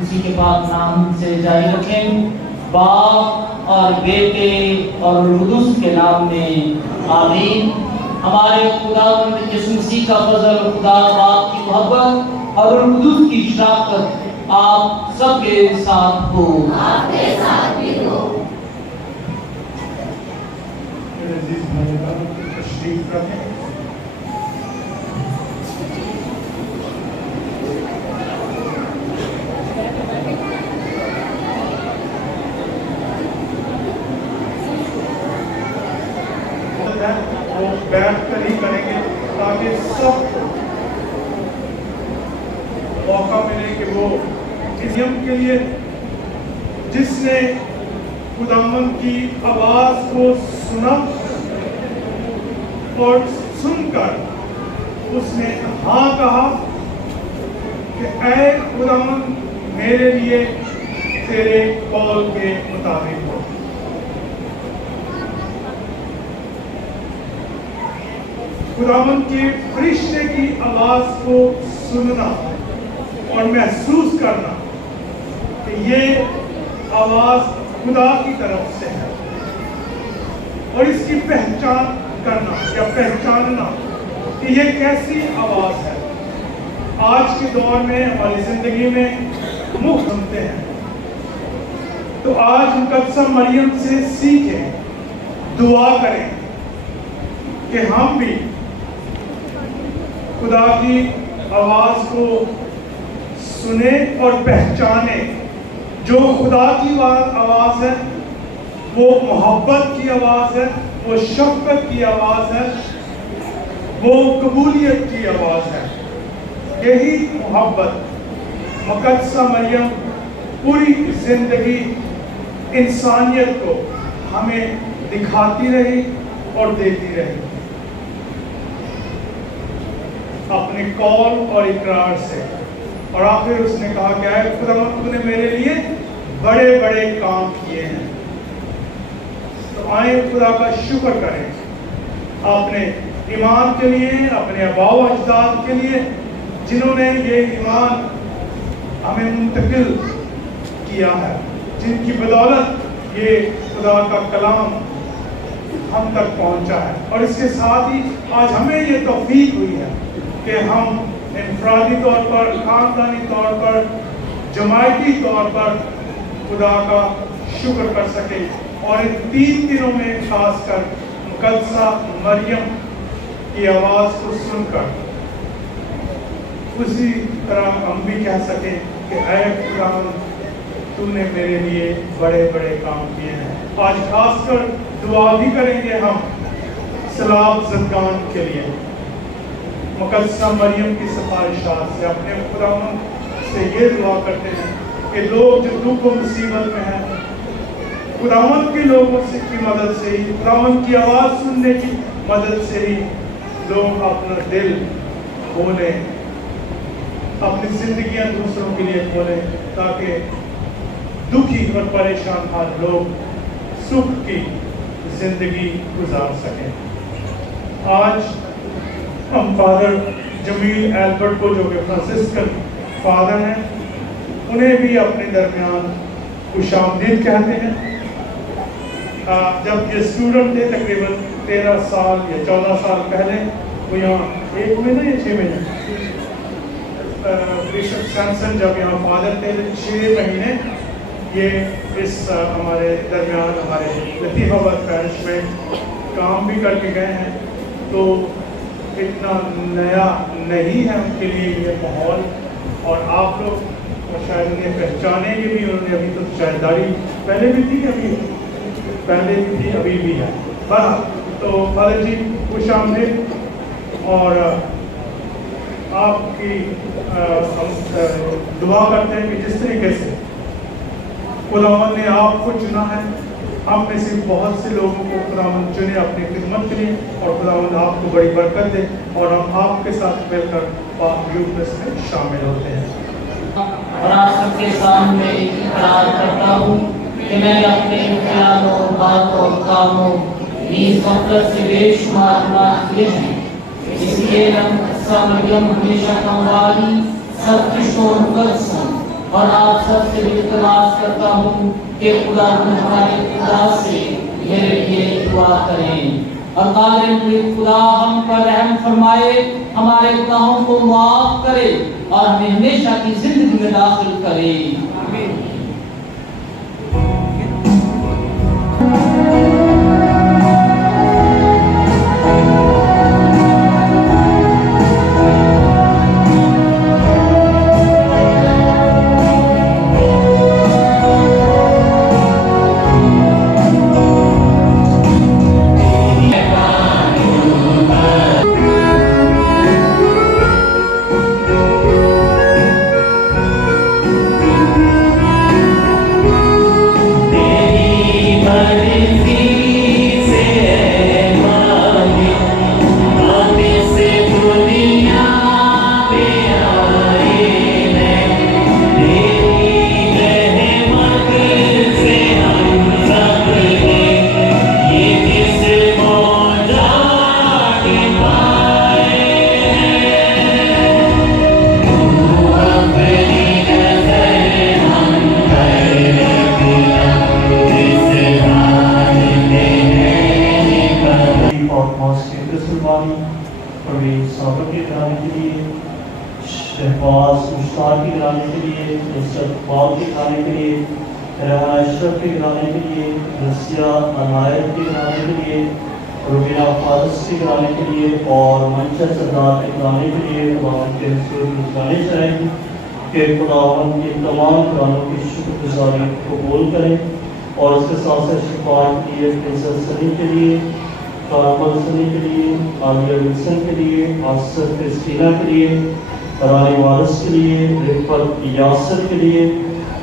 مسیح کے پاک نام سے جاری رکھیں، باپ اور بیٹے اور روح القدس کے نام میں آمین۔ ہمارے خداوند یسوع مسیح کا فضل، خدا باپ کی محبت اور روح القدس کی شراکت آپ سب کے ساتھ ہو۔ آپ کے ساتھ بھی ہو۔ عزیز بھائی بہنوں، تشریف رکھیں۔ وہ بیٹھ کر ہی کریں گے تاکہ سب موقع ملے کہ وہ اس یم کے لیے جس نے خداوند کی آواز کو سنا اور سن کر اس نے ہاں کہا کہ اے خداوند میرے لیے تیرے قول کے مطابق ہو۔ خداوند کے فرشتے کی آواز کو سننا اور محسوس کرنا کہ یہ آواز خدا کی طرف سے ہے، اور اس کی پہچان کرنا یا پہچاننا کہ یہ کیسی آواز ہے۔ آج کے دور میں ہماری زندگی میں مفت سنتے ہیں، تو آج مقدسہ مریم سے سیکھیں، دعا کریں کہ ہم بھی خدا کی آواز کو سنیں اور پہچانیں۔ جو خدا کی آواز ہے وہ محبت کی آواز ہے، وہ شفقت کی آواز ہے، وہ قبولیت کی آواز ہے۔ یہی محبت مقدسہ مریم پوری زندگی انسانیت کو ہمیں دکھاتی رہی اور دیتی رہی، اپنے قول اور اقرار سے۔ اور آخر اس نے کہا کہ اے خداوند تو نے میرے لیے بڑے بڑے کام کیے ہیں۔ تو آئیں خدا کا شکر کریں اپنے ایمان کے لیے، اپنے آباء و اجداد کے لیے جنہوں نے یہ ایمان ہمیں منتقل کیا ہے، جن کی بدولت یہ خدا کا کلام ہم تک پہنچا ہے۔ اور اس کے ساتھ ہی آج ہمیں یہ توفیق ہوئی ہے کہ ہم انفرادی طور پر، خاندانی طور پر، جماعتی طور پر خدا کا شکر کر سکیں، اور ان 3 دنوں میں خاص کر مقدسہ مریم کی آواز کو سن کر اسی طرح ہم بھی کہہ سکیں کہ اے خداوند تو نے میرے لیے بڑے بڑے کام کیے ہیں۔ آج خاص کر دعا بھی کریں گے ہم سلام زدگان کے لیے، مقدسہ مریم کی سفارشات سے اپنے خداوند سے یہ دعا کرتے ہیں کہ لوگ جو دکھ و مصیبت میں ہیں، خداوند کے لوگوں سے کی مدد سے ہی، خداوند کی آواز سننے کی مدد سے ہی لوگ اپنا دل کھولیں، اپنی زندگیاں دوسروں کے لیے کھولیں، تاکہ دکھی اور پریشان حال لوگ سکھ کی زندگی گزار سکیں۔ آج ہم فادر جمیل ایلبرٹ کو، جو کہ فرانسسکن فادر ہیں، انہیں بھی اپنے درمیان خوش آمدید کہتے ہیں۔ جب یہ اسٹوڈنٹ تھے تقریباً 13 سال یا 14 سال پہلے، وہ یہاں 1 مہینہ یا 6 مہینے، بشپ سیمسن جب یہاں فادر تھے 6 مہینے یہ اس ہمارے درمیان ہمارے لطیفہ آباد پیرش میں کام بھی کر کے گئے ہیں۔ تو اتنا نیا نہیں ہے ان کے لیے یہ ماحول، اور آپ لوگ شاید انہیں پہچانیں گے بھی، انہوں نے ابھی تو شاید داڑھی پہلے بھی تھی، ابھی پہلے بھی تھی، ابھی بھی ہے۔ بہرحال تو فادر جی خوش آمدید، اور آپ کی ہم دعا کرتے ہیں کہ جس طریقے سے خداوند نے آپ کو چنا ہے، ہم میں سے بہت سے لوگوں کو خداوند چنے اپنی خدمت کے لیے، اور خداوند آپ کو بڑی برکت دے، اور ہم آپ کے ساتھ مل کر پاک یوکرس میں شامل ہوتے ہیں۔ اور آپ سب کے سامنے اقرار کرتا ہوں کہ میں اپنے خیالوں، باتوں، کاموں، نیز غفلت سے بے شمار گناہ کیے ہیں، اس لیے مریم ہمیشہ کموالی، سب کچھ کو مقدس ہوں، اور آپ سب سے بھی التماس کرتا ہوں کہ خدا ہمارے خدا سے میرے لیے دعا کریں، اور قادر مجید خدا ہم پر رحم فرمائے، ہمارے گناہوں کو معاف کرے اور ہمیں ہمیشہ کی زندگی میں داخل کرے۔ آمین۔ شہباز مشتاق کے گانے کے لیے، نصرت اقبال کے گانے کے لیے، ریحانہ اشرف کے گانے کے لیے، رسیہ عنایت کے گانے کے لیے، روبینہ فارس کے گانے کے لیے اور منشا سردار کے گانے کے لیے خداوند کے حضور میں گانے چاہیں گے کہ خداوند کے تمام گانوں کی شکر گزاری قبول کریں، اور اس کے ساتھ ساتھ شفاعت کے لیے پرنسس سنی کے لیے، کارمل سنی کے لیے، عالیہ ولسن کے لیے، آصف کرسٹینہ کے لیے، رانی وارث کے لیے، رفت یاسر کے لیے،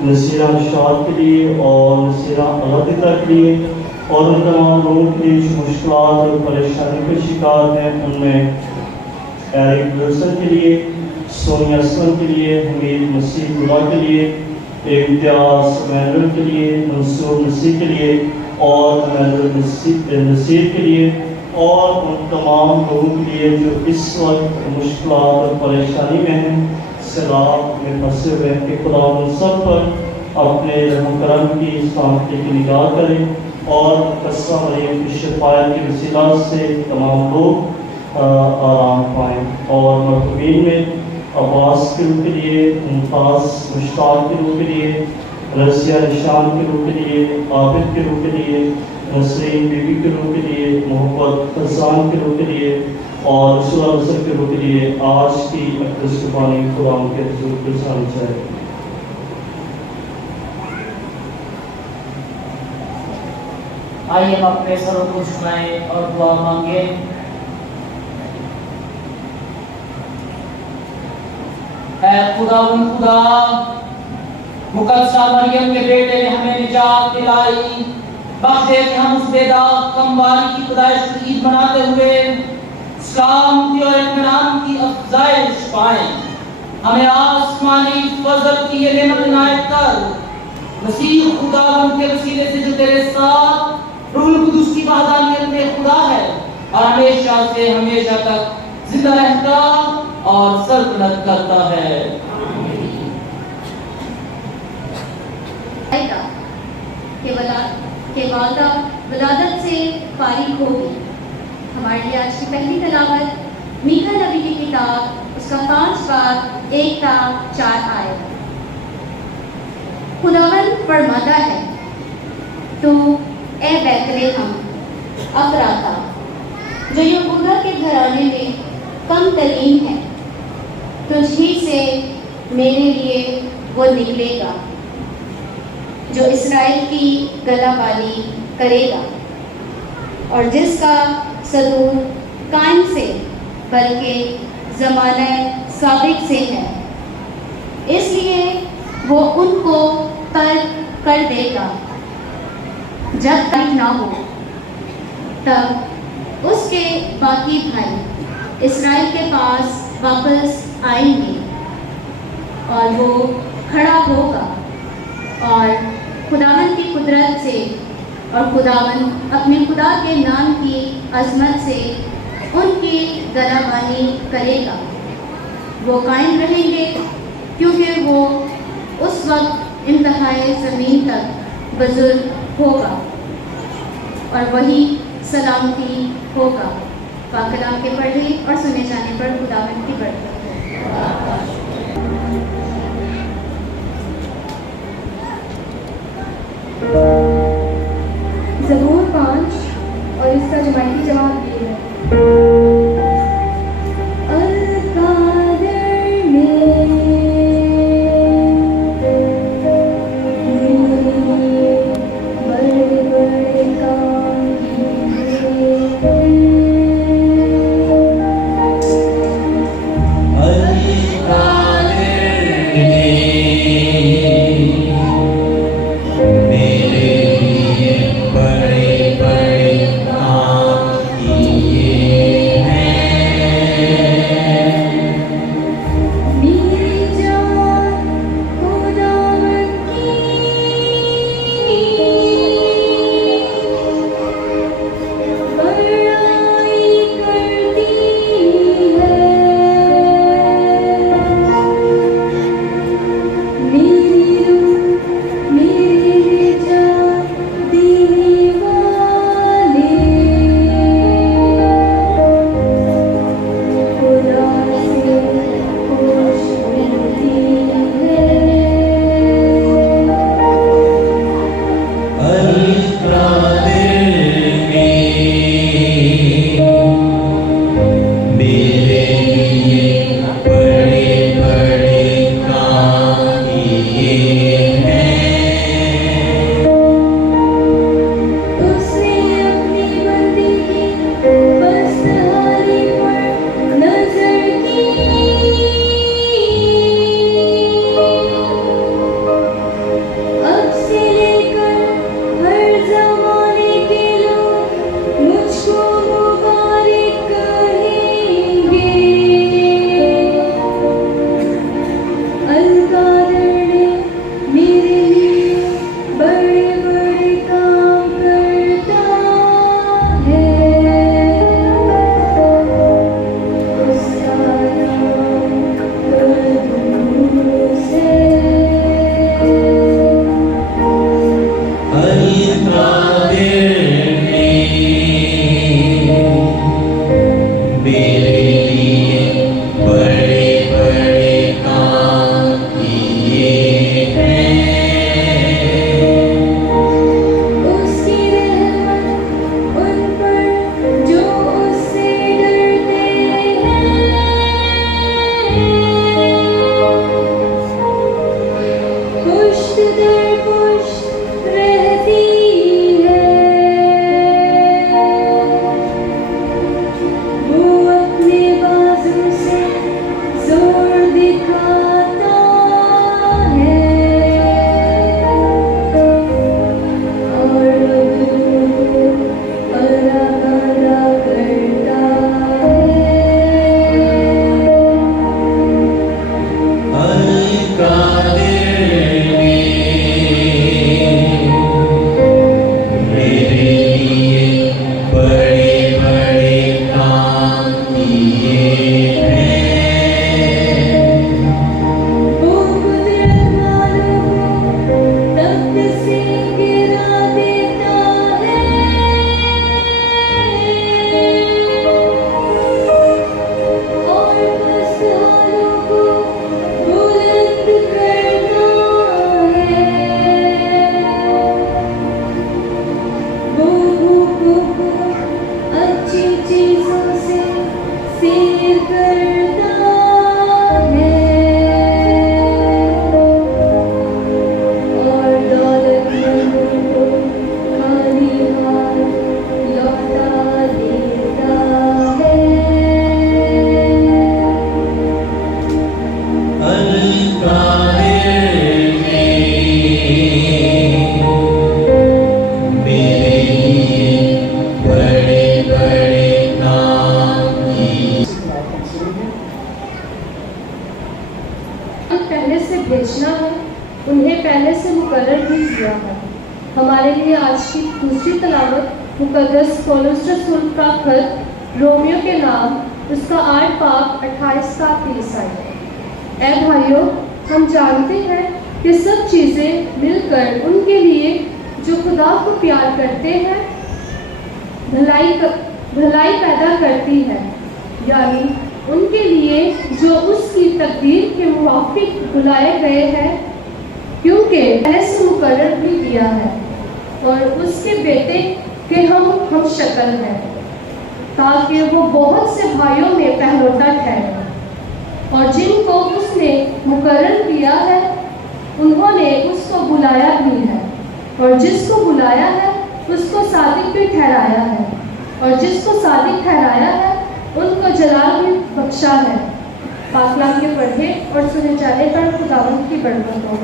نصیرہ نشاط کے لیے اور نصیرہ علادتہ کے لیے، اور ان تمام لوگوں کے لیے جو مشکلات اور پریشانی کے شکار ہیں، ان میں ایرک ولسن کے لیے، سونیا اسلم کے لیے، حمید مسیح اللہ کے لیے، امتیاز مینول کے لیے، منصور مسیح کے لیے اور نصیر کے لیے، اور ان تمام لوگوں کے لیے جو اس وقت مشکلات اور پریشانی میں ہیں، سیلاب میں پھنسے ہوئے ہیں، کہ خدا ان سب پر اپنے رحم کرم کی سلامتی کی نگاہ کرے، اور قصہ مریم کی شفاعت کی وسیلہ سے تمام لوگ آرام پائیں، اور مرحومین میں عباس کے روح کے لیے، ممتاز مشتاق کے روح کے لیے، رضیہ نشان کے روح کے لیے، عابد کے روح کے لیے، نسرین بی بی کے روح کے لیے، محبت فرزان کے روح کے لیے اور رسول نصر کے روح کے لیے آج کی اقدس قربانی خدا ان کے حضور پرسانی چاہے۔ آئیے ہم اپنے سروں کو جھکائیں اور دعا مانگیں۔ اے خداوند خدا، مقدسہ مریم کے بیٹے نے ہمیں نجات دلائی، بخش دے کہ ہم اس بے داغ کموالی کی پیدائش کی عید مناتے ہوئے سلامتی اور اطمینان کی افزائش پائیں۔ ہمیں آسمانی فضل کی یہ نعمت عنایت کر، مسیح خداوند کے وسیلے سے جو تیرے ساتھ روح القدس کی وحدانیت میں خدا ہے اور ہمیشہ سے ہمیشہ تک زندہ رہتا اور سلطنت کرتا ہے۔ کہ والدہ ولادت سے فارغ ہوگی۔ ہمارے لیے آج کی پہلی تلاوت میکا نبی کی کتاب، اس کا 5 باب 1 تا 4 آیت۔ خداوند فرماتا ہے، تو اے بیتلہم افراتا جو یہودا کے گھرانے میں کم ترین ہے، تجھ ہی سے میرے لیے وہ نکلے گا جو اسرائیل کی گلہ بانی کرے گا، اور جس کا صدور قائم سے بلکہ زمانہ سابق سے ہے، اس لیے وہ ان کو ترک کر دے گا جب تک نہ ہو، تب اس کے باقی بھائی اسرائیل کے پاس واپس آئیں گے، اور وہ کھڑا ہوگا اور خداوند کی قدرت سے اور خداوند اپنے خدا کے نام کی عظمت سے ان کی گلہ بانی کرے گا۔ وہ قائم رہیں گے کیونکہ وہ اس وقت انتہائی زمین تک بزرگ ہوگا اور وہی سلامتی ہوگا۔ پاک کلام کے پڑھے اور سنے جانے پر خداوند کی برکت ہو۔ زبور 5 اور اس کا جماعتی جواب یہ ہے: انہیں پہلے سے مقرر بھی کیا ہے۔ ہمارے لیے آج کی دوسری تلاوت مقدس پولس رسول کا خط رومیو کے نام، اس کا 8 باب 28 کا 30 آیت۔ اے بھائیو، ہم جانتے ہیں کہ سب چیزیں مل کر ان کے لیے جو خدا کو پیار کرتے ہیں بھلائی پیدا کرتی ہے، یعنی ان کے لیے جو اس کی تقدیر کے موافق بلائے گئے ہیں، کیونکہ ایسے مقرر بھی کیا ہے اور اس کے بیٹے کے ہم شکل ہیں، تاکہ وہ بہت سے بھائیوں میں پہلوٹا ٹھہرے، اور جن کو اس نے مقرر کیا ہے انہوں نے اس کو بلایا بھی ہے، اور جس کو بلایا ہے اس کو صادق بھی ٹھہرایا ہے، اور جس کو صادق ٹھہرایا ہے ان کو جلال بھی بخشا ہے۔ پاک کلام کے پڑھے اور سنے جانے پر خداوند کی برکت ہو۔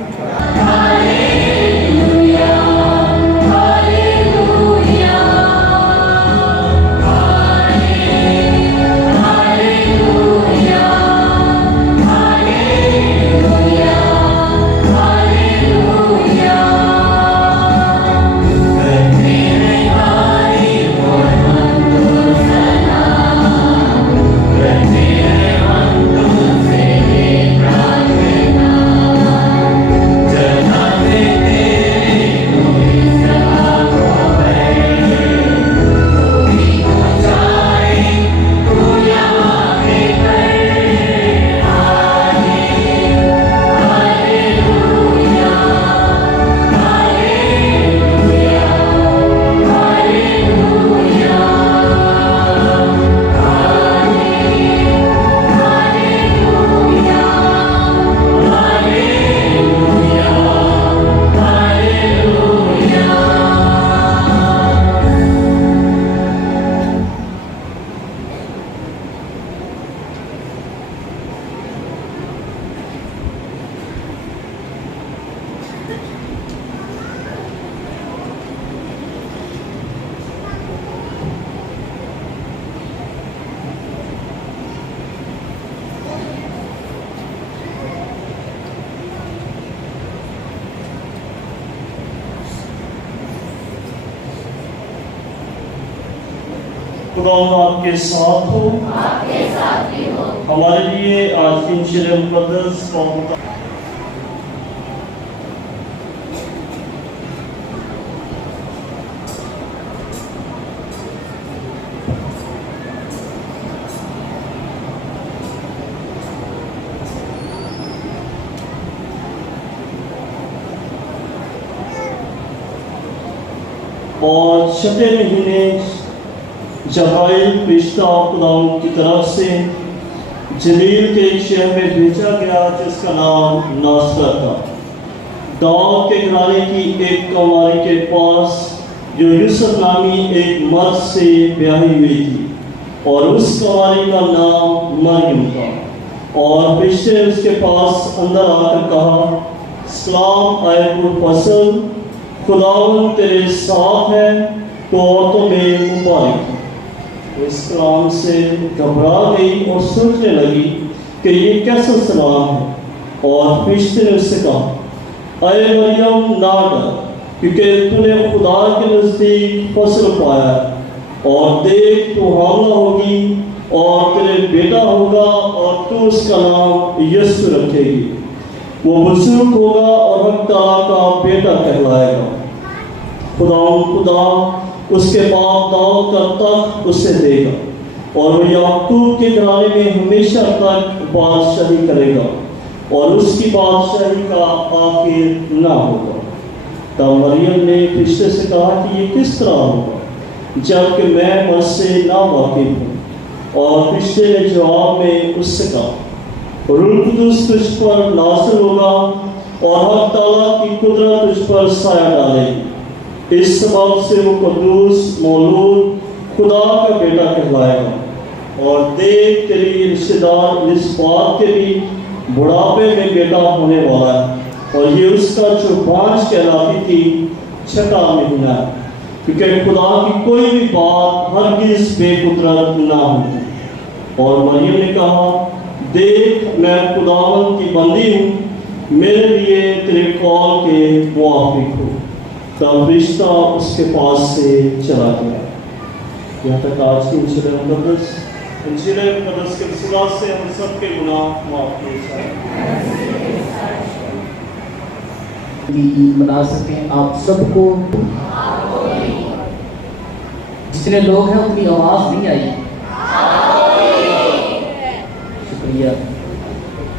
خداوند آپ کے ساتھ ہو، ہمارے لیے آج کی انجیل مقدس کا اور چھٹے مہینے جبرائیل فرشتہ خداوند کی طرف سے جلیل کے ایک شہر میں بھیجا گیا جس کا نام ناصرت تھا، داؤد کے گھرانے کی ایک کنواری کے پاس جو یوسف نامی ایک مرد سے بیاہی ہوئی تھی، اور اس کنواری کا نام مریم تھا۔ اور فرشتے نے اس کے پاس اندر آ کر کہا، سلام اے پرفضل، خداوند تیرے ساتھ ہے، تو عورتوں میں مبارک ہے۔ اس کلام سے گھبرا گئی اور سوچنے لگی کہ یہ کیسا سلام ہے، اور فرشتے نے اس سے کہا، اے مریم نہ ڈر، کیونکہ تو نے خدا کے نزدیک فضل پایا ہے، اور دیکھ تو حاملہ ہوگی اور تیرے بیٹا ہوگا، اور تو اس کا نام یسوع رکھے گی۔ وہ بزرگ ہوگا اور حق تعالیٰ کا بیٹا کہلائے گا۔ خدا اس کے باپ داؤد کا تخت اسے دے گا، اور وہ یعقوب کے گھرانے میں ہمیشہ تک بادشاہی کرے گا، اور اس کی بادشاہی کا آخر نہ ہوگا۔ تب مریم نے فرشتے سے کہا کہ یہ کس طرح ہوگا جبکہ میں مرد سے نا واقف ہوں؟ اور فرشتے نے جواب میں اس سے کہا، روح القدس تجھ پر نازل ہوگا، اور حق تعالیٰ کی قدرت تجھ پر سایہ ڈالے گی، اس سبب سے وہ قدوس مولود خدا کا بیٹا کہلائے گا۔ اور دیکھ تیری رشتہ دار الیزابت کے بھی بڑھاپے میں بیٹا ہونے والا ہے، اور یہ اس کا جو بانجھ کہلاتی تھی چھٹا مہینہ ہے، کیونکہ خدا کی کوئی بھی بات ہرگز بے قدرت نہ ہوتی۔ اور مریم نے کہا، دیکھ میں خداوند کی بندی ہوں، میرے لیے تیرے قول کے موافق ہو۔ تب فرشتہ اس کے پاس سے چلا گیا۔ یہاں تک آج کی انجیل مقدس کے وسیلہ سے ہم سب کے گناہ معاف کیے جائیں۔ عید منا سکیں آپ سب کو. جتنے لوگ ہیں اپنی آواز نہیں آئی. شکریہ.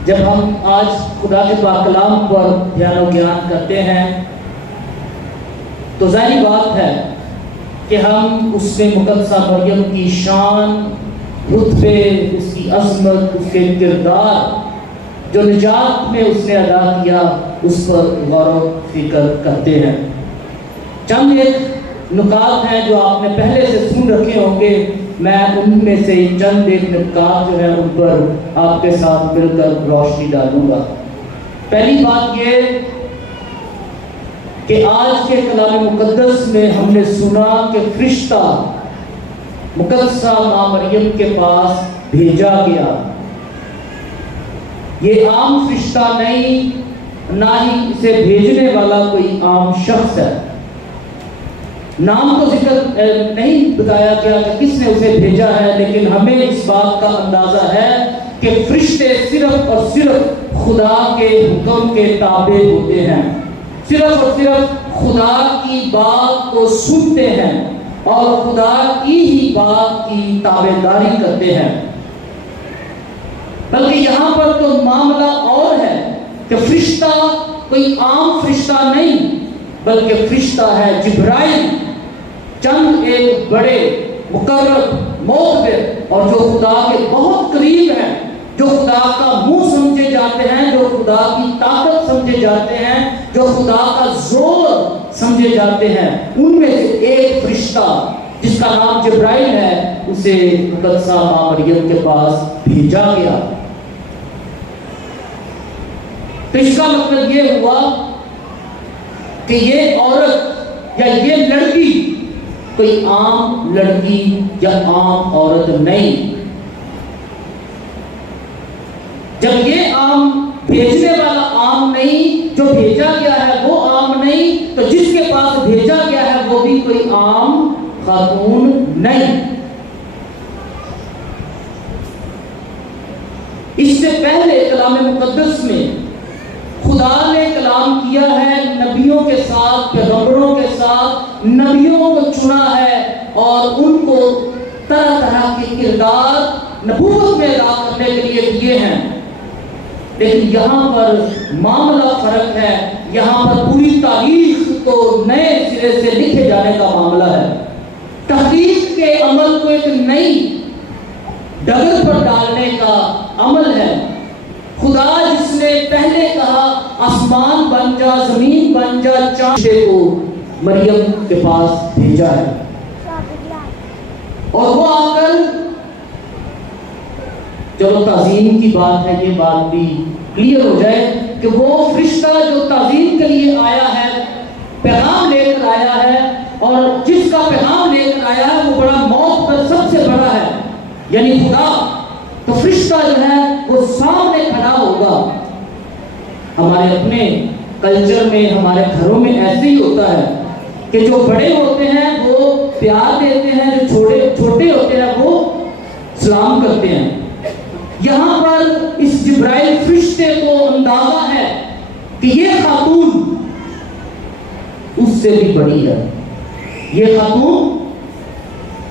جب ہم آج خدا کے پاک کلام پر دھیان و گیان کرتے ہیں تو ظاہری بات ہے کہ ہم اس میں مقدسہ مریم کی شان، رتبے، اس کی عظمت، اس کے کردار جو نجات میں اس نے ادا کیا اس پر غور و فکر کرتے ہیں. چند ایک نکات ہیں جو آپ نے پہلے سے سن رکھے ہوں گے، میں ان میں سے چند ایک نکات جو ہیں ان پر آپ کے ساتھ مل کر روشنی ڈالوں گا. پہلی بات یہ کہ آج کے کلام مقدس میں ہم نے سنا کہ فرشتہ مقدسہ ماں مریم کے پاس بھیجا گیا. یہ عام فرشتہ نہیں، نہ ہی اسے بھیجنے والا کوئی عام شخص ہے. نام تو ذکر نہیں بتایا گیا کہ کس نے اسے بھیجا ہے، لیکن ہمیں اس بات کا اندازہ ہے کہ فرشتے صرف اور صرف خدا کے حکم کے تابع ہوتے ہیں، صرف اور صرف خدا کی بات کو سنتے ہیں اور خدا کی ہی بات کی تابع داری کرتے ہیں. بلکہ یہاں پر تو معاملہ اور ہے کہ فرشتہ کوئی عام فرشتہ نہیں بلکہ فرشتہ ہے جبرائیل، چند ایک بڑے مقرب معتبر اور جو خدا کے بہت قریب ہیں، جو خدا کا منہ سمجھے جاتے ہیں، جو خدا کی طاقت سمجھے جاتے ہیں، جو خدا کا زور سمجھے جاتے ہیں. ان میں سے ایک فرشتہ جس کا نام جبرائیل ہے اسے مقدسہ ماں مریم کے پاس بھیجا گیا. تو اس کا مطلب یہ ہوا کہ یہ عورت یا یہ لڑکی کوئی عام لڑکی یا عام عورت نہیں. جب یہ عام بھیجنے والا عام نہیں، جو بھیجا گیا ہے وہ عام نہیں، تو جس کے پاس بھیجا گیا ہے وہ بھی کوئی عام خاتون نہیں. اس سے پہلے کلام مقدس میں خدا نے کلام کیا ہے نبیوں کے ساتھ، پیغمبروں کے ساتھ، نبیوں کو چنا ہے اور ان کو طرح طرح کے کردار نبوت میں ادا کرنے کے لیے دیے ہیں. لیکن یہاں پر معاملہ فرق ہے. یہاں پر پوری تاریخ کو نئے سرے سے لکھے جانے کا معاملہ ہے. تحقیق کے عمل کو ایک نئی ڈگر پر ڈالنے کا عمل ہے. خدا جس نے پہلے کہا آسمان بن جا، زمین بن جا، چاند کو مریم کے پاس بھیجا ہے. اور وہ آ کر، چلو تعظیم کی بات ہے، یہ بات بھی کلیئر ہو جائے کہ وہ فرشتہ جو تعظیم کے لیے آیا ہے، پیغام لے کر آیا ہے، اور جس کا پیغام لے کر آیا ہے وہ بڑا موت پر سب سے بڑا ہے، یعنی خدا. تو فرشتہ جو ہے وہ سامنے کھڑا ہوگا. ہمارے اپنے کلچر میں، ہمارے گھروں میں ایسے ہی ہوتا ہے کہ جو بڑے ہوتے ہیں وہ پیار دیتے ہیں، جو چھوٹے ہوتے ہیں وہ سلام کرتے ہیں. یہاں پر اس جبرائیل فرشتے کو اندازہ ہے کہ یہ خاتون اس سے بھی بڑی ہے. یہ خاتون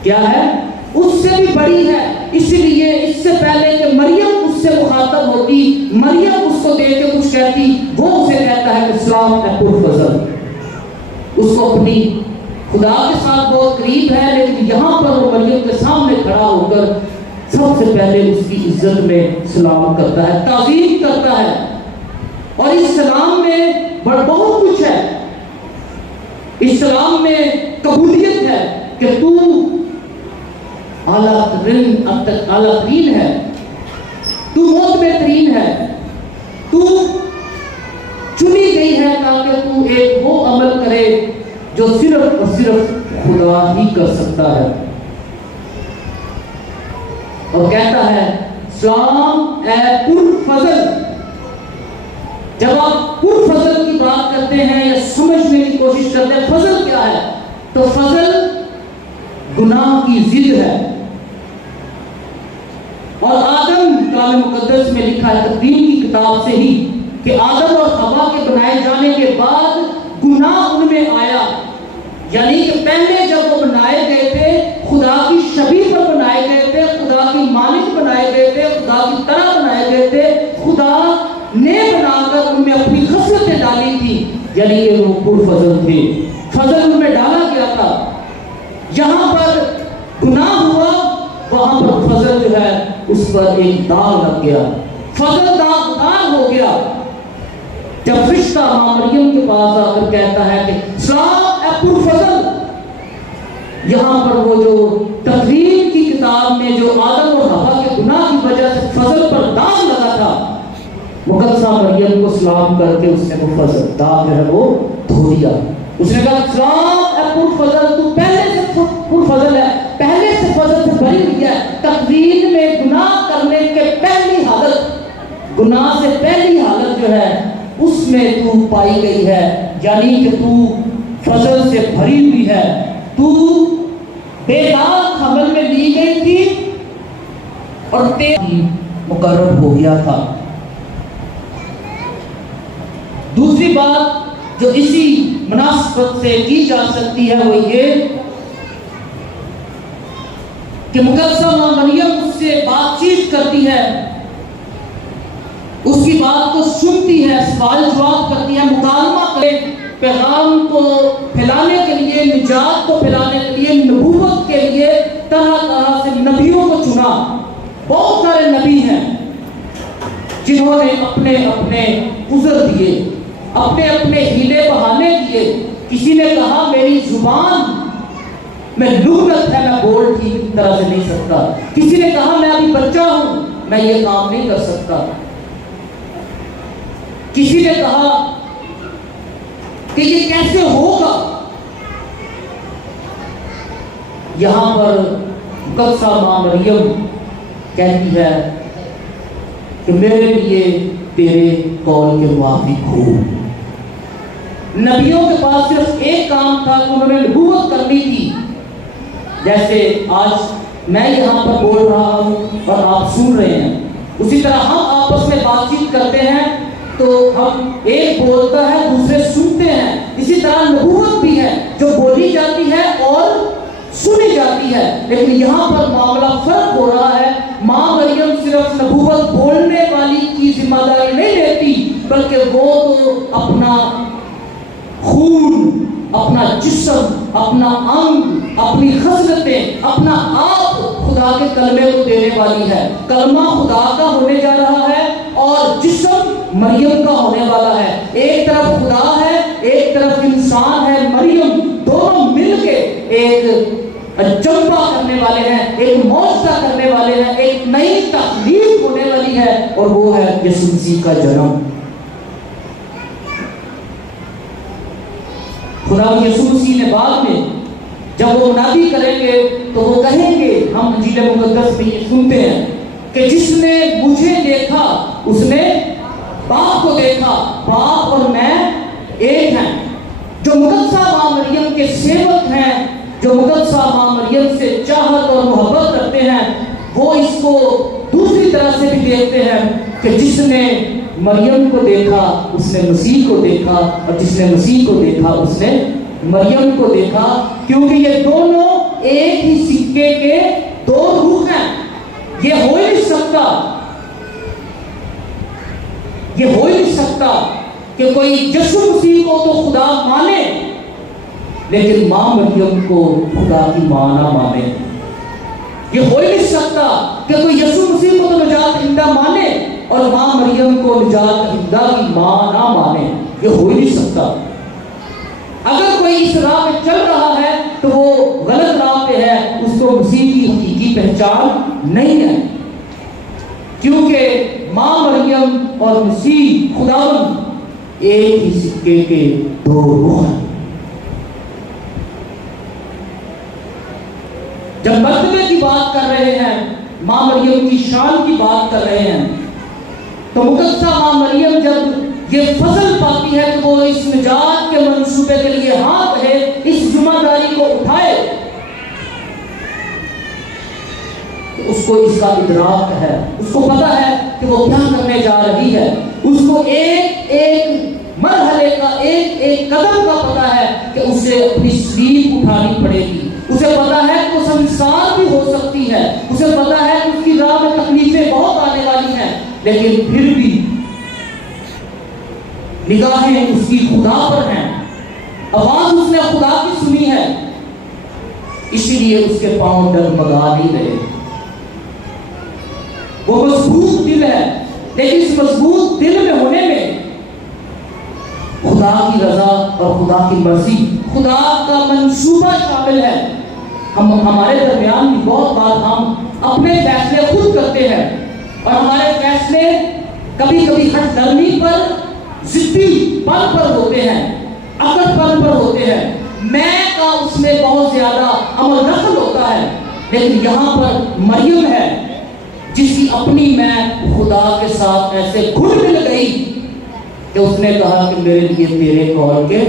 کیا ہے؟ اس سے بھی بڑی ہے. اس لیے اس سے پہلے کہ مریم اس سے مخاطب ہوتی، مریم اس کو دیکھ کے کچھ کہتی، وہ اسے کہتا ہے کہ سلام اے پرفضل. اس کو اپنی خدا کے ساتھ بہت قریب ہے، لیکن یہاں پر وہ مریم کے سامنے کھڑا ہو کر سب سے پہلے اس کی عزت میں سلام کرتا ہے، تعظیم کرتا ہے. اور اس سلام میں بہت کچھ ہے. اس سلام میں قبولیت ہے کہ تو اعلیٰ ترین ہے، تو موت ترین ہے، تو چنی گئی ہے تاکہ تو ایک وہ عمل کرے جو صرف اور صرف خدا ہی کر سکتا ہے. اور کہتا ہے سلام اے پرفضل. جب آپ پرفضل کی بات کرتے ہیں یا سمجھنے کی کوشش کرتے ہیں فضل کیا ہے، تو فضل گناہ کی ضد ہے. اور آدم کلام مقدس میں لکھا ہے، تقویم کی کتاب سے ہی کہ آدم اور حوا کے بنائے جانے کے بعد گناہ ان میں آیا، یعنی کہ پہلے جب وہ بنائے گئے تھے خدا کی شبیہ پر بنائے گئے تھے، خدا کی مانند بنائے گئے تھے، خدا کی طرح بنائے گئے تھے، خدا نے بنا کر ان میں اپنی خصلتیں ڈالی تھی، یعنی کہ وہ پرفضل تھے، فضل ان میں ڈالا گیا تھا۔ یہاں پر گناہ ہوا، وہاں پر فضل جو ہے اس پر ایک داغ لگ گیا، فضل داغدار ہو گیا۔ جب فرشتہ ماں مریم کے پاس آ کر کہتا ہے کہ سلام اے پرفضل، یہاں پر وہ جو تقویم کی کتاب میں جو آدم اور حوا کے گناہ کی وجہ سے فضل پر داغ لگا تھا، مقدسہ مریم کو سلام کر کے اس نے وہ فضل داغ جو ہے وہ دھو دیا۔ اس نے کہا سلام اے پرفضل، تو پہلے سے پرفضل ہے، پہلے سے فضل سے بھری ہوئی ہے۔ تقویم میں گناہ کرنے کے پہلی حالت، گناہ سے پہلی حالت جو ہے اس میں تو پائی گئی ہے، یعنی کہ تو فضل سے بھری ہوئی ہے، تو بے داغ حمل میں لی گئی تھی اور تیری مقرر ہو گیا تھا۔ دوسری بات جو اسی مناسبت سے کی جا سکتی ہے وہ یہ کہ مقدسہ ماں مریم اس سے بات چیت کرتی ہے، اس کی بات کو سنتی ہے، سوال جواب کرتی ہے، مکالمہ کرے، پیغام کو پھیلانے کے لیے، نجات کو پھیلانے کے لیے، نبوت کے لیے طرح طرح سے نبیوں کو چنا۔ بہت سارے نبی ہیں جنہوں نے اپنے اپنے عذر دیے، اپنے اپنے ہیلے بہانے دیے۔ کسی نے کہا میری زبان میں لغت ہے، میں بول ٹھیک طرح سے نہیں سکتا۔ کسی نے کہا میں ابھی بچہ ہوں، میں یہ کام نہیں کر سکتا۔ کسی نے کہا کہ یہ کیسے ہوگا۔ یہاں پر مقدسہ ماں مریم کہتی ہے کہ میرے لیے تیرے قول کے موافق ہو۔ نبیوں کے پاس صرف ایک کام تھا کہ انہوں نے نبوت کرنی تھی، جیسے آج میں یہاں پر بول رہا ہوں اور آپ سن رہے ہیں، اسی طرح ہم آپس میں بات چیت کرتے ہیں تو ہم ایک بولتا ہے دوسرے سنتے ہیں۔ اسی طرح نبوت بھی ہے جو بولی جاتی ہے اور سنی جاتی ہے، لیکن یہاں پر معاملہ فرق ہو رہا ہے۔ ماں مریم صرف نبوت بولنے والی کی ذمہ داری نہیں لیتی، بلکہ وہ تو اپنا خون، اپنا جسم، اپنا انگ، اپنی خصلتیں، اپنا آپ خدا کے کلمے کو دینے والی ہے۔ کلمہ خدا کا ہونے جا رہا ہے اور جسم مریم کا ہونے والا ہے۔ ایک طرف خدا ہے، ایک طرف انسان ہے، مریم، دونوں مل کے ایک جمبا کرنے والے ہیں، ایک معجزہ کرنے والے ہیں، ایک نئی تخلیق ہونے والی ہے، اور وہ ہے یسوع مسیح کا جنم۔ خدا یسوع مسیح نے بعد میں جب وہ منادی کریں گے تو وہ کہیں گے، ہم انجیل مقدس میں یہ سنتے ہیں کہ جس نے مجھے دیکھا اس نے باپ کو دیکھا، باپ اور میں ایک ہیں۔ جو مقدسہ ماں مریم کے سیوک ہیں، جو مقدسہ ماں مریم سے چاہت اور محبت رکھتے ہیں، وہ اس کو دوسری طرح سے بھی دیکھتے ہیں کہ جس نے مریم کو دیکھا اس نے مسیح کو دیکھا، اور جس نے مسیح کو دیکھا اس نے مریم کو دیکھا، کیونکہ یہ دونوں ایک ہی سکے کے دو رخ ہیں۔ یہ ہو ہی نہیں سکتا، یہ ہو ہی نہیں سکتا کہ کوئی یسوع مسیح کو تو خدا مانے لیکن ماں مریم کو خدا کی ماں نہ مانے۔ یہ ہو ہی نہیں سکتا کہ کوئی یسوع مسیح کو تو نجات دہندہ مانے اور ماں مریم کو نجات دہندہ کی ماں نہ مانے۔ یہ ہو ہی نہیں سکتا۔ اگر کوئی اس راہ پہ چل رہا ہے تو وہ غلط راہ پہ ہے، اس کو مسیح کی حقیقی پہچان نہیں ہے، کیونکہ ماں مریم اور مسیح خداوند ایک ہی سکے کے دو رخ ہیں۔ جب مرتبے کی بات کر رہے ہیں، ماں مریم کی شان کی بات کر رہے ہیں، تو مقدسہ ماں مریم جب یہ فضل پاتی ہے تو وہ اس نجات کے منصوبے کے لیے ہاں کہے، اس ذمہ داری کو اٹھائے، اس کو اس کا ادراک ہے، اس کو پتا ہے کہ وہ کیا کرنے جا رہی ہے۔ اس کو ایک ایک مرحلے کا ایک ایک قدم کا پتا ہے کہ اسے اپنی سلیب اٹھانی پڑے گی، اسے پتا ہے کہ وہ سنسار بھی ہو سکتی ہے، اسے پتا ہے کہ اس کی راہ میں تکلیفیں بہت آنے والی ہیں، لیکن پھر بھی نگاہیں اس کی خدا پر ہیں، آواز اس نے خدا کی سنی ہے، اسی لیے اس کے پاؤں ڈگمگا نہیں رہے۔ وہ مضبوط دل ہے، لیکن اس مضبوط دل میں ہونے میں خدا کی رضا اور خدا کی مرضی، خدا کا منصوبہ شامل ہے۔ ہمارے درمیان بھی بہت بار ہم اپنے فیصلے خود کرتے ہیں، اور ہمارے فیصلے کبھی کبھی ہٹ درمی پر، ضدی پن پر ہوتے ہیں، اکڑ پن پر ہوتے ہیں، میں کا اس میں بہت زیادہ عمل دخل ہوتا ہے۔ لیکن یہاں پر مریم ہے جس کی اپنی میں خدا کے ساتھ ایسے گھل مل گئی کہ اس نے کہا کہ میرے لیے تیرے قول کے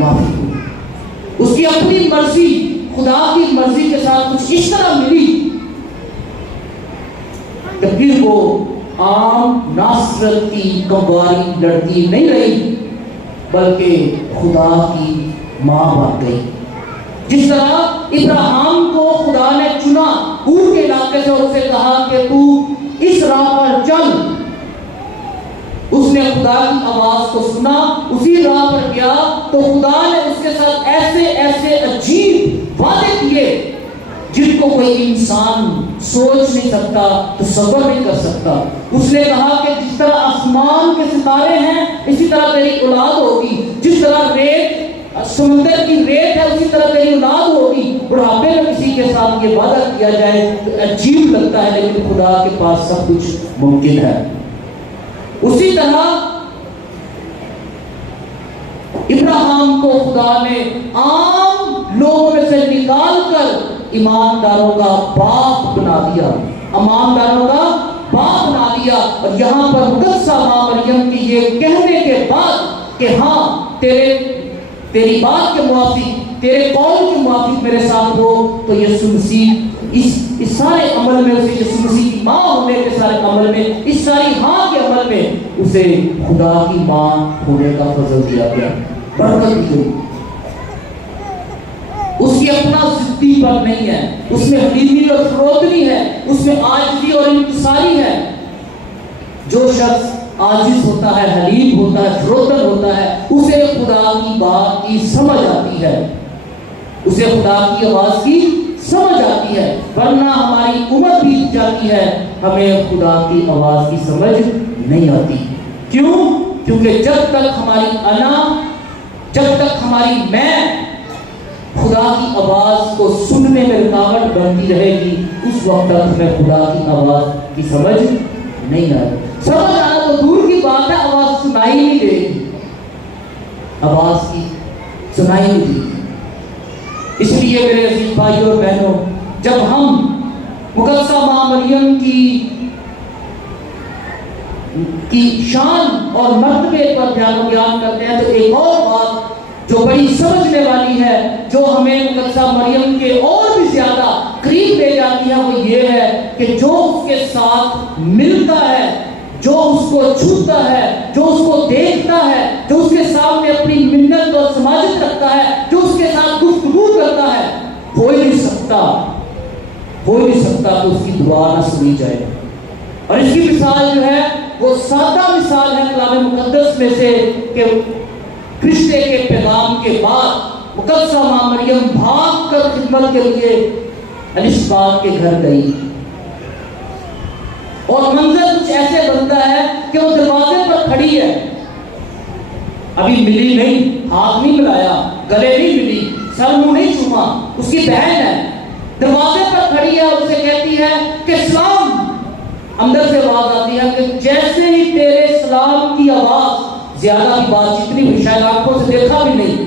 موافق، اس کی اپنی مرضی خدا کی مرضی کے ساتھ کچھ اس طرح ملی کہ پھر وہ عام ناصرت کی کنواری لڑکی نہیں رہی، بلکہ خدا کی ماں بن گئی۔ جس طرح ابراہیم کو خدا نے چنا اور کے علاقے سے اور اسے کہا کہ تو اس راہ پر چل، اس نے خدا کی آواز کو سنا، اسی راہ پر گیا، تو خدا نے اس کے ساتھ ایسے ایسے عجیب وعدے کیے جن کو کوئی انسان سوچ نہیں سکتا، تصور نہیں کر سکتا۔ اس نے کہا کہ جس طرح آسمان کے ستارے ہیں اسی طرح تیری اولاد ہوگی، جس طرح ریت سمندر کی ریت ہے اسی طرح تیری اولاد ہوگی۔ بڑھاپے میں کسی کے ساتھ یہ وعدہ کیا جائے تو عجیب لگتا ہے، لیکن خدا کے پاس سب کچھ ممکن ہے۔ اسی طرح ابراہیم کو خدا نے عام لوگوں میں سے نکال کر ایمانداروں کا باپ بنا دیا، ایمانداروں کا باپ بنا دیا۔ اور یہاں پر مقدسہ ماں مریم کی یہ کہنے کے بعد کہ ہاں تیری بات کے موافق، تیرے قول کے موافق میرے ساتھ ہو، تو یسوع مسیح اس سارے عمل میں اسے یسوع مسیح کی ماں ہونے کے سارے عمل میں، اس ساری ہاں کے عمل میں اسے خدا کی ماں ہونے کا فضل دیا گیا، برکت دی گئی۔ اس کی اپنا ضدی پر نہیں ہے، اس میں حلیمی اور فروتنی ہے، اس میں عاجزی اور انکساری ہے۔ جو شخص عاجز ہوتا ہے، حلیم ہوتا ہے، فروتن ہوتا ہے، اسے خدا کی بات کی سمجھ آتی ہے، اسے خدا کی آواز کی سمجھ آتی ہے۔ ورنہ ہماری عمر بیت جاتی ہے، ہمیں خدا کی آواز کی سمجھ نہیں آتی۔ کیوں؟ کیونکہ جب تک ہماری انا، جب تک ہماری میں خدا کی آواز کو سننے میں رکاوٹ بنتی رہے گی، اس وقت تک ہمیں خدا کی آواز کی سمجھ نہیں آئے۔ سمجھ آنا تو دور کی بات ہے، آواز سنائی نہیں دے گی، آواز کی سنائی نہیں دے گی۔ اس لیے میرے عزیز بھائیوں اور بہنوں، جب ہم مقدسہ ماں مریم کی شان اور مرتبے پر بیان کرتے ہیں، تو ایک اور بات جو بڑی سمجھنے والی ہے، جو ہمیں مقدسہ مریم کے اور بھی زیادہ قریب لے جاتی ہے، وہ یہ ہے کہ جو اس کے ساتھ ملتا ہے، جو اس کو چھوتا ہے، جو اس کو دیکھتا ہے، جو اس کے سامنے اپنی منت اور سماجت رکھتا ہے، جو اس کے ساتھ گفتگو کرتا ہے، ہو ہی نہیں سکتا کہ اس کی دعا نہ سنی جائے۔ اور اس کی مثال جو ہے وہ سادہ مثال ہے کلام مقدس میں سے کہ فرشتے کے پیغام کے بعد مقدسہ ماں مریم بھاگ کر خدمت کے لیے الشبات کے گھر گئی، اور منظر کچھ ایسے بنتا ہے کہ وہ دروازے پر کھڑی ہے، ابھی ملی نہیں، ہاتھ نہیں ملایا، گلے نہیں ملی، سر منہ نہیں چھپا، اس کی بہن ہے، دروازے پر کھڑی ہے، اسے کہتی ہے کہ سلام۔ اندر سے آواز آتی ہے کہ جیسے ہی تیرے سلام کی آواز، زیادہ بھی بات جتنی بھی شاید آنکھوں سے دیکھا بھی نہیں،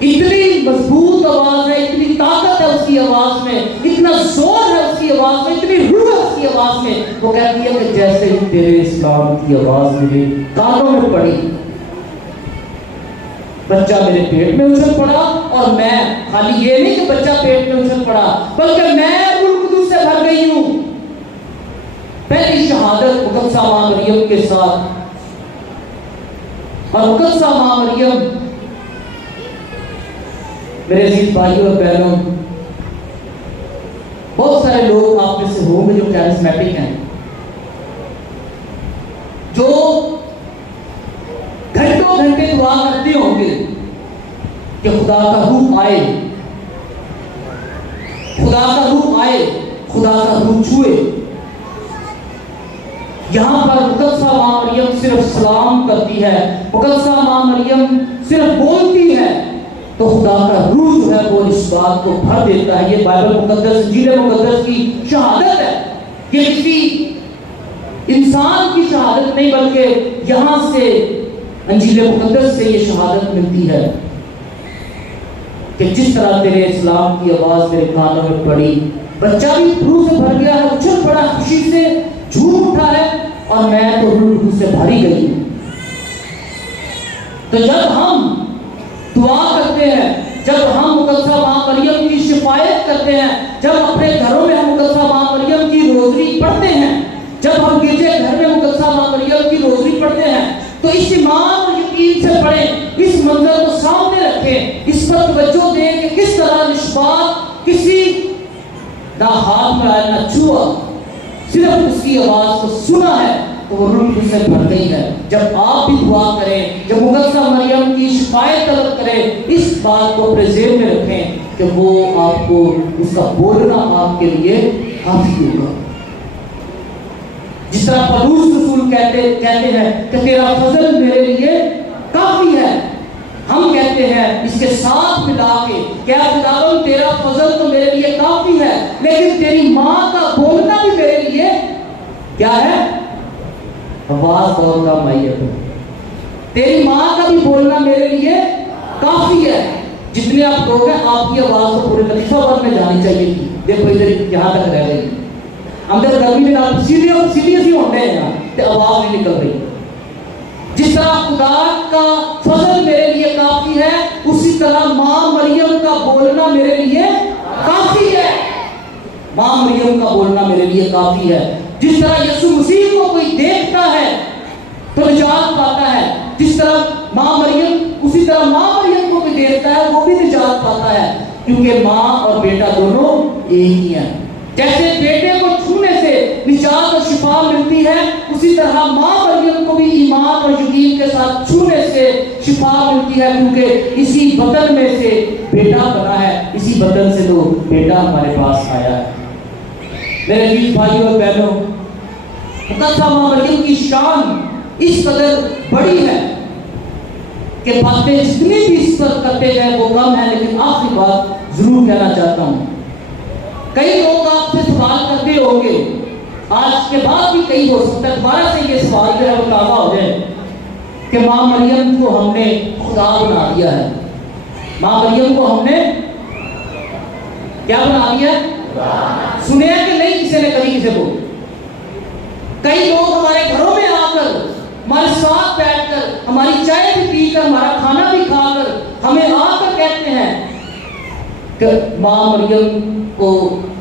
اتنی مضبوط آواز ہے، اتنی طاقت ہے اس کی آواز میں، اتنا زور ہے اس کی آواز میں، اتنی روح ہے اس کی آواز میں، وہ کہتی ہے کہ جیسے ہی تیرے اسلام کی آواز میرے کانوں میں پڑی، بچہ میرے پیٹ میں اچھل پڑا، اور میں خالی یہ نہیں کہ بچہ پیٹ میں اچھل پڑا، بلکہ میں روح القدس سے بھر گئی ہوں۔ پہلی شہادت مقدسہ ماں مریم کے ساتھ اور مقدسہ ماں مریم، میرے عزیز بھائیوں اور بہنوں، بہت سارے لوگ آپ میں سے ہوں گے جو کیرسمیٹک ہیں، جو گھنٹوں گھنٹے دعا کرتے ہوں گے کہ خدا کا روح آئے، خدا کا روح آئے، خدا کا روح چھوئے۔ یہاں پر مقدسہ ماں مریم صرف سلام کرتی ہے، مقدسہ ماں مریم صرف بولتی ہے تو خدا کا روح جو ہے وہ اس بات کو بھر دیتا ہے۔ یہ بائبل مقدس، انجیل مقدس کی شہادت ہے، یہ کسی انسان کی شہادت نہیں بلکہ یہاں سے انجیل مقدس سے یہ شہادت ملتی ہے کہ جس طرح تیرے اسلام کی آواز میرے کانوں میں پڑی، بچہ بھی روح سے بھر گیا ہے، اچھل پڑا، خوشی سے جھوم اٹھا ہے، اور میں تو روح سے بھری گئی ہوں۔ تو جب ہم دعا کرتے ہیں، جب ہم مقدسہ ماں مریم کی شفاعت کرتے ہیں، جب اپنے گھروں میں ہم مقدسہ ماں مریم کی روزری پڑھتے ہیں، جب ہم گرجے گھر میں مقدسہ ماں مریم کی روزری پڑھتے ہیں، تو اس ایمان اور یقین سے پڑھیں، اس منظر کو سامنے رکھیں، اس پر توجہ دیں کہ کس طرح نشبات کسی نہ ہاتھ میں آیا نہ چھوا، صرف اس کی آواز کو سنا ہے تو وہ روح سے بھر گئی ہے۔ جب آپ بھی دعا کریں، جب مقدسہ مریم کی شفاعت طلب کریں، اس بات کو اپنے ذہن میں رکھیں کہ وہ آپ کو اس کا بولنا آپ کے لیے کافی ہوگا۔ جس طرح پولس رسول کہتے ہیں کہ تیرا فضل میرے لیے کافی ہے، ہم کہتے ہیں اس کے ساتھ ملا کے کیا خداوند تیرا فضل تو میرے لیے کافی ہے، لیکن تیری ماں کا بولنا بھی میرے لیے کیا ہے؟ آواز بہت کم آئی ہے، تیری ماں کا بھی بولنا میرے لیے کافی ہے۔ جتنے آپ لوگ ہیں آپ کی آواز تو پورے لطیفہ بند میں جانی چاہیے تھی، دیکھو ادھر یہاں تک رہ گئی، ہم جب گرمی میں آپ سیدھی سی ہوتے ہیں یہاں تو آواز نہیں نکل رہی۔ جس طرح خدا کا فضل میرے لیے کافی ہے، اسی طرح ماں مریم کا بولنا میرے لیے کافی ہے، ماں مریم کا بولنا میرے لیے کافی ہے۔ جس طرح یسوع مسیح کو کوئی دیکھتا ہے تو نجات پاتا ہے، جس طرح ماں مریم، اسی طرح ماں مریم کو کوئی دیکھتا ہے وہ بھی نجات پاتا ہے، کیونکہ ماں اور بیٹا دونوں ایک ہی ہیں۔ جیسے بیٹے کو چھونے سے نجات اور شفا ملتی ہے، اسی طرح ماں مریم کو بھی ایمان اور یقین کے ساتھ چھونے سے شفا ملتی ہے، کیونکہ اسی بدن میں سے بیٹا بنا ہے، اسی بدن سے تو بیٹا ہمارے پاس آیا ہے۔ میرے عزیز بھائیوں اور بہنوں، مقدسہ ماں مریم کی شان اس قدر بڑی ہے کہ باتیں جتنی بھی اس پر کرتے گئے وہ کم ہے، لیکن آخری بات ضرور کہنا چاہتا ہوں۔ کئی لوگ آپ سے سوال کرتے ہوں گے، آج کے بعد بھی کئی ہو سکتا ہے دوبارہ سے یہ سوال جو ہے وہ تازہ ہو جائے کہ ماں مریم کو ہم نے خدا بنا دیا ہے، ماں مریم کو ہم نے کیا بنا دیا ہے؟ سنیا کہ نہیں کسی نے کبھی کسی کو؟ کئی لوگ ہمارے گھروں میں آ کر، ہمارے ساتھ بیٹھ کر، ہماری چائے بھی پی کر، ہمارا کھانا بھی کھا کر ہمیں آ کر کہتے ہیں کہ ماں مریم کو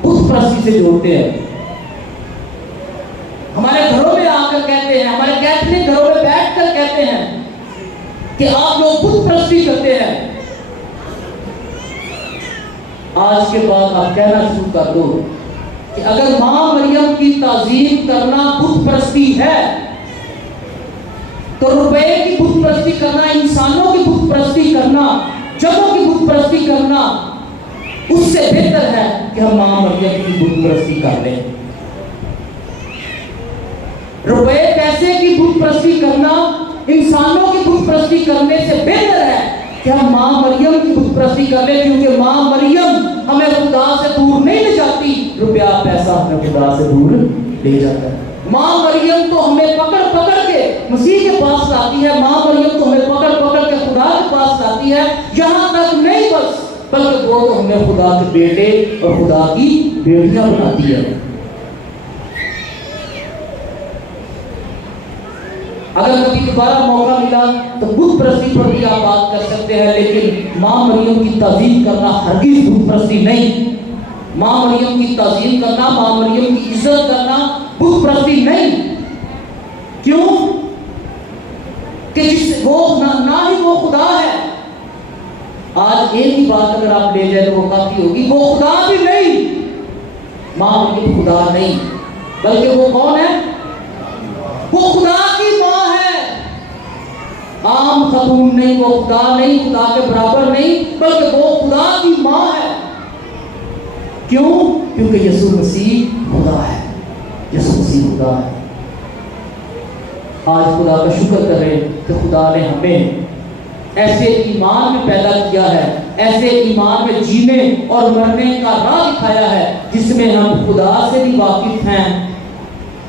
بت پرستی سے جوڑتے ہیں، ہمارے گھروں میں آ کر کہتے ہیں، ہمارے کیتھولک گھروں میں بیٹھ کر کہتے ہیں کہ آپ لوگ بت پرستی کرتے ہیں۔ آج کے بعد آپ کہنا شروع کر دو کہ اگر ماں مریم کی تعظیم کرنا بت پرستی ہے تو روپے کی بت پرستی کرنا، انسانوں کی بت پرستی کرنا، جگہوں کی بت پرستی کرنا اس سے بہتر ہے کہ ہم ماں مریم کی بت پرستی کر لیں۔ روپے پیسے کی بت پرستی کرنا انسانوں کی بت پرستی کرنے سے بہتر ہے کہ ہم ماں مریم کی بت پرستی کر لیں، کیونکہ ماں مریم ہمیں خدا سے دور نہیں لے جاتی، روپیہ پیسہ ہمیں خدا سے دور لے جاتا ہے۔ ماں مریم تو ہمیں پکڑ پکڑ کے مسیح کے پاس لاتی ہے، ماں مریم تو ہمیں پکڑ پکڑ کے خدا کے پاس لاتی ہے، یہاں تک نہیں بس بلکہ وہ تو ہمیں خدا کے بیٹے اور خدا کی بیٹیاں بناتی ہے۔ اگر کبھی دوبارہ موقع ملا تو بت پرستی پر بھی آپ بات کر سکتے ہیں، لیکن ماں مریم کی تعظیم کرنا ہرگز بت پرستی نہیں، ماں مریم کی تعظیم کرنا، ماں مریم کی عزت کرنا بت پرستی نہیں۔ کیوں؟ کہ جس وہ نہ ہی وہ خدا ہے. آج ایک ہی بات اگر آپ لے جائے تو وہ کافی ہوگی، وہ خدا بھی نہیں، ماں مریم خدا نہیں، بلکہ وہ کون ہے؟ وہ خدا کی ماں ہے. عام خاتون نہیں، وہ خدا نہیں، خدا کے برابر نہیں، بلکہ وہ خدا کی ماں ہے. کیوں؟ کیونکہ یسوع مسیح خدا ہے. یسوع مسیح خدا ہے. آج خدا کا شکر کریں کہ خدا نے ہمیں ایسے ایمان میں پیدا کیا ہے، ایسے ایمان میں جینے اور مرنے کا راہ دکھایا ہے جس میں ہم خدا سے بھی واقف ہیں،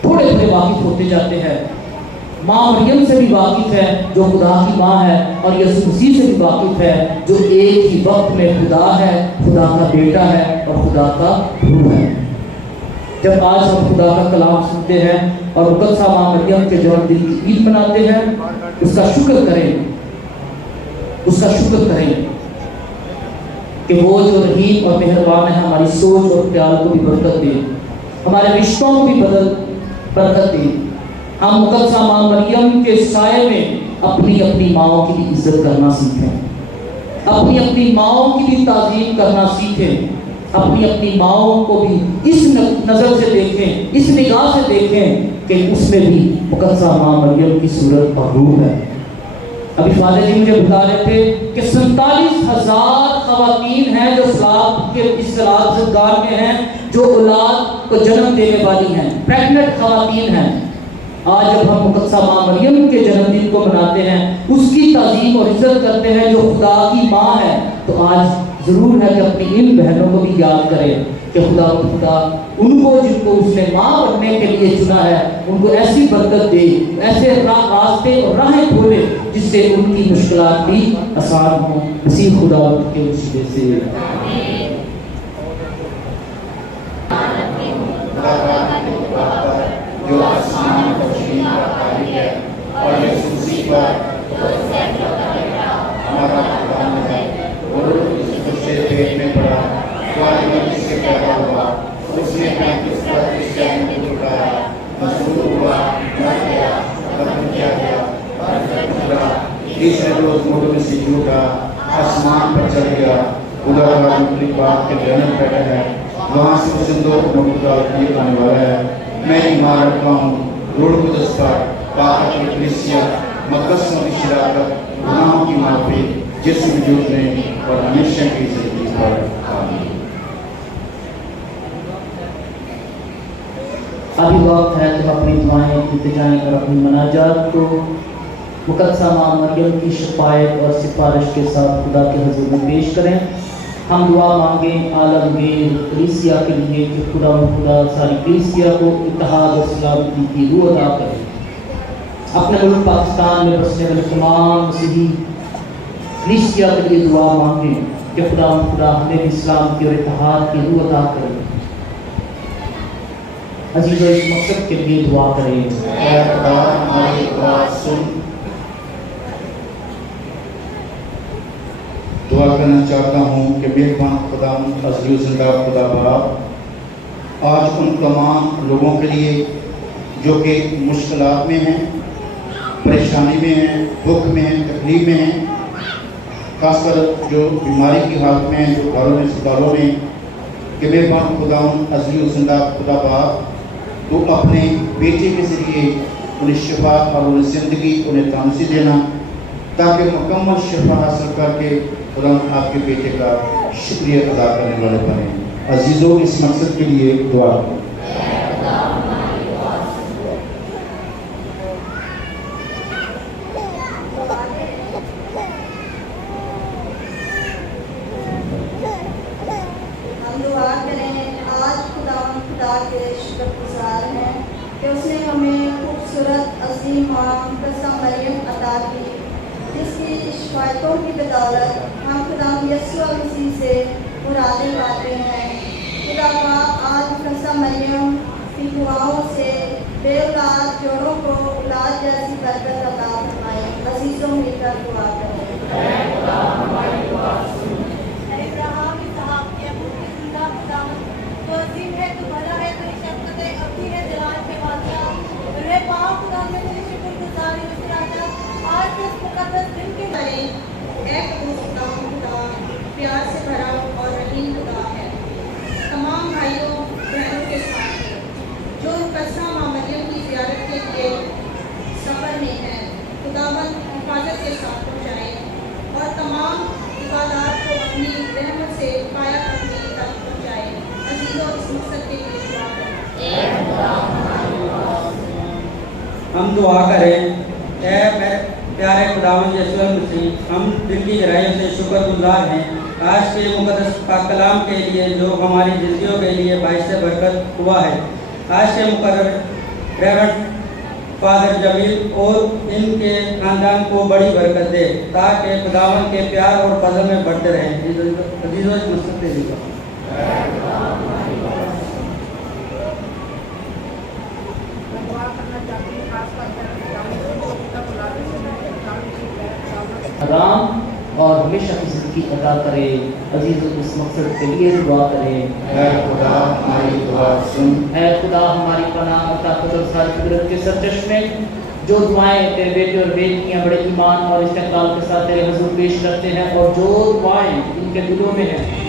تھوڑے تھوڑے واقف ہوتے جاتے ہیں. ماں مریم سے بھی واقف ہے جو خدا کی ماں ہے، اور یسوع مسیح سے بھی واقف ہے جو ایک ہی وقت میں خدا ہے، خدا کا بیٹا ہے اور خدا کا روح ہے. جب آج ہم خدا کا کلام سنتے ہیں اور مقدسہ ماں مریم کے جنم دن کی عید مناتے ہیں، اس کا شکر کریں، اس کا شکر کریں کہ وہ جو رحیم اور مہربان ہے ہماری سوچ اور خیال کو بھی برکت دے، ہمارے رشتوں کو بھی برکت دے. ہم مقدسہ ماں مریم کے سائے میں اپنی اپنی ماؤں کی بھی عزت کرنا سیکھیں، اپنی اپنی ماؤں کی بھی تعظیم کرنا سیکھیں، اپنی اپنی ماؤں کو بھی اس نظر سے دیکھیں، اس نگاہ سے دیکھیں کہ اس میں بھی مقدسہ ماں مریم کی صورت اور روح ہے. ابھی فادر جی مجھے بتا رہے تھے کہ 47,000 خواتین ہیں جو سلاب کے اس سلاب زدگار میں ہیں، جو اولاد کو جنم دینے والی ہیں، پریگننٹ خواتین ہیں. آج جب ہم مقدسہ ماں مریم کے جنم دن کو مناتے ہیں، اس کی تعظیم اور عزت کرتے ہیں جو خدا کی ماں ہے، تو آج ضرور ہے کہ اپنی ان بہنوں کو بھی یاد کریں کہ خدا ان کو جن کو اس نے ماں بننے کے لیے چنا ہے، ان کو ایسی برکت دے، ایسے راستے اور راہیں کھولے جس سے ان کی مشکلات بھی آسان ہوں. مسیح خدا کے وسیلے سے جو آسمان کو زمین کا خالق ہے اور یسوع مسیح پر ہمارا خدا ہے، وہ اس سے پیٹ میں پڑا، جس سے پیدا ہوا، اس نے 35 پر اس جان کو اٹھایا، مصلوب ہوا، مر گیا، دفن کیا گیا، گزرا، تیسرے روز مردوں میں سے جی اٹھا، آسمان پر چڑھ گیا، خدا کا اپنی باپ کے جنت بیٹھا ہے، وہاں سے صندوق مقدار کیے آنے والا ہے. میں ایمان رکھتا ہوں روح القدس پر، پاک کلیسیا، مقدسوں کی شراکت، گناہوں کی معافی، جسم جوڑنے اور ہمیشہ کی زندگی پر. آمین. ابھی وقت ہے تو اپنی دعائیں دیتے جائیں اور اپنی مناجات کو مقدسہ ماں مریم کی شفاعت اور سفارش کے ساتھ خدا کے حضور میں پیش کریں. ہم دعا مانگیں عالمگیر کلیسیا کے لیے کہ خدا ساری کلیسیا کو اتحاد اور سلامتی کی روح عطا کرے. اپنے ملک پاکستان میں بسنے والے تمام مسیحی کلیسیا کے لیے دعا مانگیں کہ خدا ہمیں بھی اسلام کی اور اتحاد کی روح عطا کرے. عزیزو اس مقصد کے لیے دعا کریں. اے خدا ہماری دعا سن. دعا کرنا چاہتا ہوں کہ مہربان خدا عزیز و زندہ خدا باپ آج ان تمام لوگوں کے لیے جو کہ مشکلات میں ہیں، پریشانی میں ہیں، دکھ میں ہیں، تکلیف میں ہیں، خاص کر جو بیماری کی حالت میں ہیں، جو گھروں میں اسپتالوں میں، کہ مہربان خدا عزیز و زندہ خدا باپ تو اپنے بیٹے کے ذریعے انہیں شفا اور انہیں زندگی، انہیں تانسی دینا تاکہ مکمل شفا حاصل کر کے خدا آپ کے بیٹے کا شکریہ ادا کرنے والے بنیں. عزیزوں اس مقصد کے لیے دعا کریں. ہم دعا کریں. آج خدا کے شکر گزار ہیں کہ اس نے ہمیں خوبصورت عظیم ماں مقدسہ مریم عطا کی، جس کی شفاعتوں کی بدولت ہم خدا یسوع مسیح سے مرادیں پاتے ہیں. خدا پاک آج مقدسہ مریم کی دعاؤں سے بے اولاد جوڑوں کو اولاد جیسی برکت عطا فرمائے. عزیزوں مل کر دعا کریں. آج ہم دعا کریں۔ اے میرے پیارے خداوند یسوع مسیح، ہم دل کی گہرائیوں سے شکر گزار ہیں آج کے مقدس پاک کلام کے لیے جو ہماری زندگیوں کے لیے باعث برکت ہوا ہے۔ آج کے مقرر ریورنڈ فادر جمیل اور ان کے خاندان کو بڑی برکت دے تاکہ خداوند کے پیار اور فضل میں بڑھتے رہیں۔ عزیزوں آرام اور ہمیشہ کی زندگی عطا کرے۔ عزیزوں اس مقصد کے لیے دعا کریں۔ اے خدا ہماری دعا سن۔ اے خدا ہماری پناہ اور طاقت اور ساری قدرت کے سرچشمے، جو دعائیں تیرے بیٹے اور بیٹیاں بڑے ایمان اور استقلال کے ساتھ تیرے حضور پیش کرتے ہیں اور جو دعائیں ان کے دلوں میں ہیں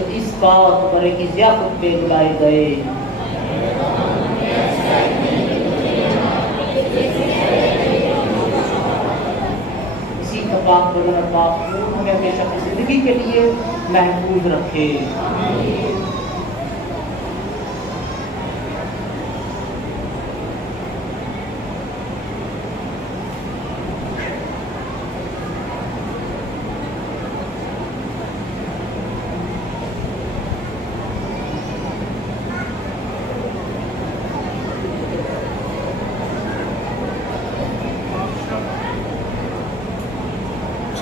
جو اس بات برے کی ضیافت پہ بلائے گئے۔ اسی کا پاک بدن اور پاک خون ہمیں ہمیشہ کی زندگی کے لیے محفوظ رکھے۔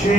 6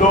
2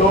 2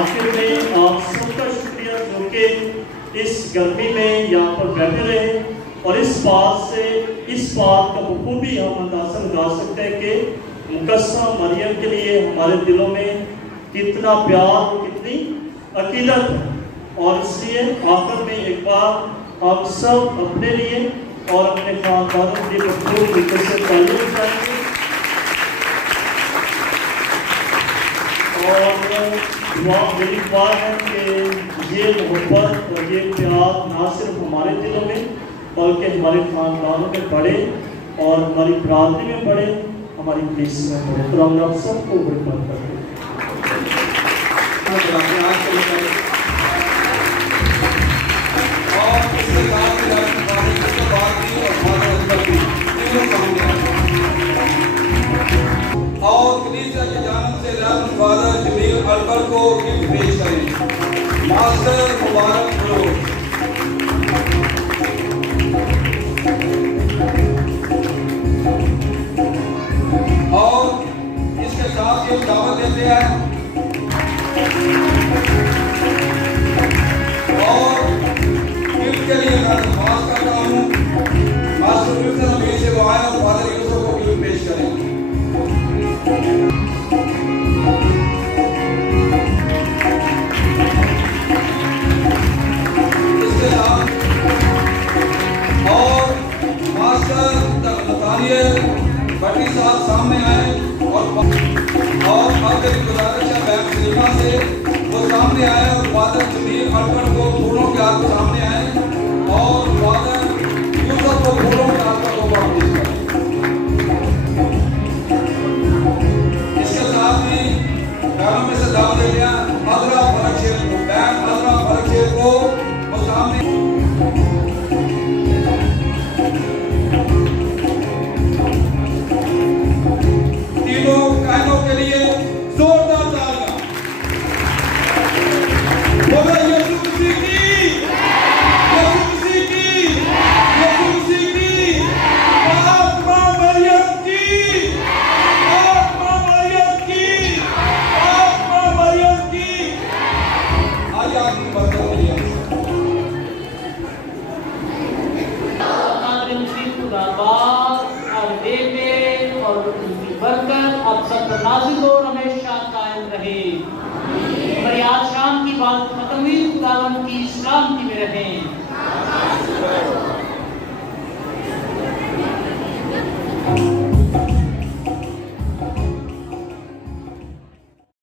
آخر میں آپ سب کا شکریہ جو کہ اس گرمی میں یہاں پر بیٹھے رہے اور اس بات کا بخوبی ہم اندازہ لگا سکتے ہیں کہ مقدسہ مریم کے لیے ہمارے دلوں میں کتنا پیار اور کتنی عقیدت ہے. اور اس لیے آخر میں ایک بار آپ سب اپنے لیے اور اپنے خاندانوں کے لیے بخوب طریقے سے تعلیم اٹھائیں گے. اور میری دعا ہے کہ یہ محبت اور یہ پیار نہ صرف ہمارے دلوں میں بلکہ ہمارے خاندانوں میں بڑھے اور ہماری برادری میں بڑھے, ہماری کلیسیا میں بڑھے. تو ہم آپ سب کو برکت کرتے ہیں. اور کلیسیا کی جانب سے رحمت فادر جمیل البر کو گفٹ پیش کریں. ماسٹر مبارک کرو. اور اس کے ساتھ یہ دعوت دیتے ہیں اور گفٹ کے لیے میں درخواست کرتا ہوں ماسٹر یوسف امیر سے وہ آئے اور فادر یوسف کو گفٹ پیش کریں. اس کے ساتھ اور ماسٹر نتانیل بٹی صاحب سامنے آئے اور میری گزارش ہے بینک سلیما سے وہ سامنے آئے اور فادر جمیل البر کو پھولوں کے ہاتھ سامنے آئے اور فادر یوسف کو پھولوں کے ہاتھ کا تحفہ پیش کریں. اس کے ساتھ ہی گھروں میں سے دعوت دے دیا حضرہ فرق شیخ کو, بینک حضرہ فرق شیخ کو وہ سامنے تینوں کائنوں کے لیے زوردار تالیاں. بولو یسوع مسیح کی, یسوع مسیح کی, یسوع مسیح کی, پاک ماں مریم کی, پاک ماں مریم کی, پاک ماں مریم کی. آج آپ کی برکت ملی ہے. خدا باپ اور بیٹے اور ان کی برکت اب سب پر نازل ہو اور ہمیشہ قائم رہے. ہماری آج شام کی بات ختم ہوئی. خداوند کی سلامتی میں رہیں.